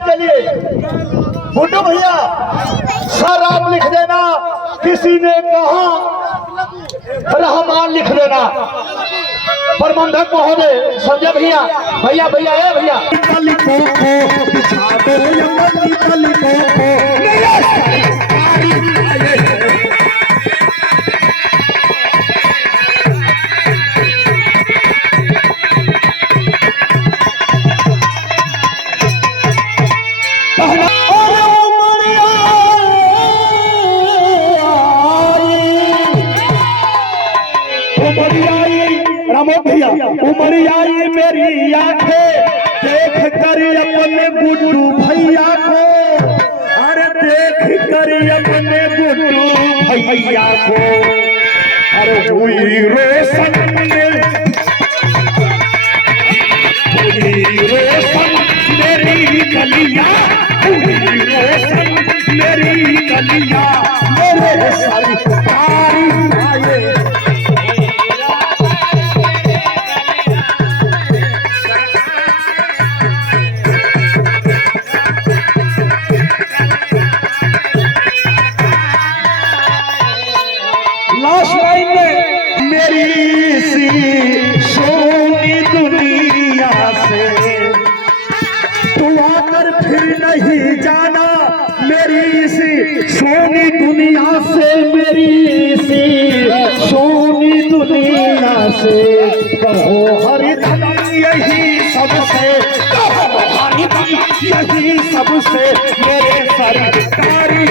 चलिए बुड्ढू भैया सर आप लिख देना, किसी ने कहा रहमान लिख देना। प्रबंधक महोदय संजय भैया भैया भैया ए भैया भैया उमरियाई मेरी आंखें देख कर अपने बुड्ढू भैया को, अरे देख कर अपने बुड्ढू भैया को, अरे हुई रोशन मेरी गलियां, हुई रोशन मेरी गलियां, मेरे सरकारी आए नहीं जाना मेरी इसी सोनी दुनिया से, मेरी इसी सोनी दुनिया से कहो हरिदम यही सबसे, कहो हरिदम यही सबसे मेरे सरकारी